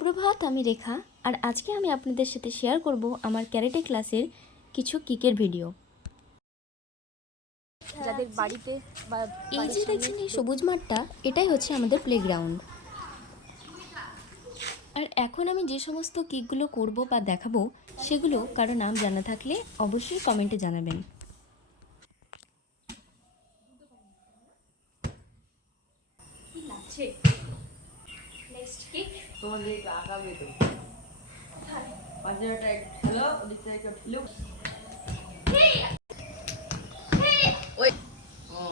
সুপ্রভাত, আমি রেখা। আর আজকে আমি আপনাদের সাথে শেয়ার করব আমার ক্যারাটে ক্লাসের কিছু কিকের ভিডিও। যাদের বাড়িতে বা এই যে দেখছেন এই সবুজ মাঠটা, এটাই হচ্ছে আমাদের প্লেগ্রাউন্ড। আর এখন আমি যে সমস্ত কিকগুলো করব বা দেখাবো, সেগুলো কারো নাম জানা থাকলে অবশ্যই কমেন্টে জানাবেন। কি লাগছে? নেক্সট কিক তোমাদের একটু আঁকাবে তো পাঁচজনটা একটু খেলো, ওদিক থেকে একটু খেলো। ওই ও